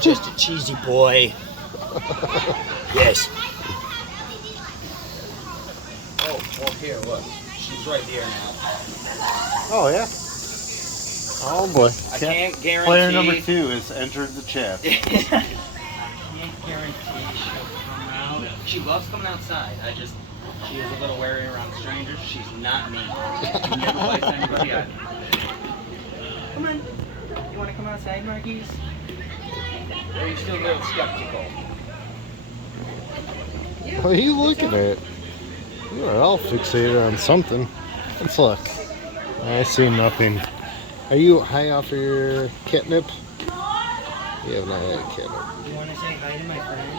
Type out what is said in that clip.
just a cheesy boy. Yes. Oh, well, here, look. She's right here now. Oh, yeah. Oh, boy. I can't guarantee. Player number 2 has entered the chat. I can't guarantee she'll come out. She loves coming outside. She is a little wary around strangers. She's not mean. She never bites anybody either. Come on. You want to come outside, Marquise? Or are you still a little skeptical? What are you looking at? You are all fixated on something. Let's look. I see nothing. Are you high off of your catnip? You have not had catnip. You want to say hi to my friend?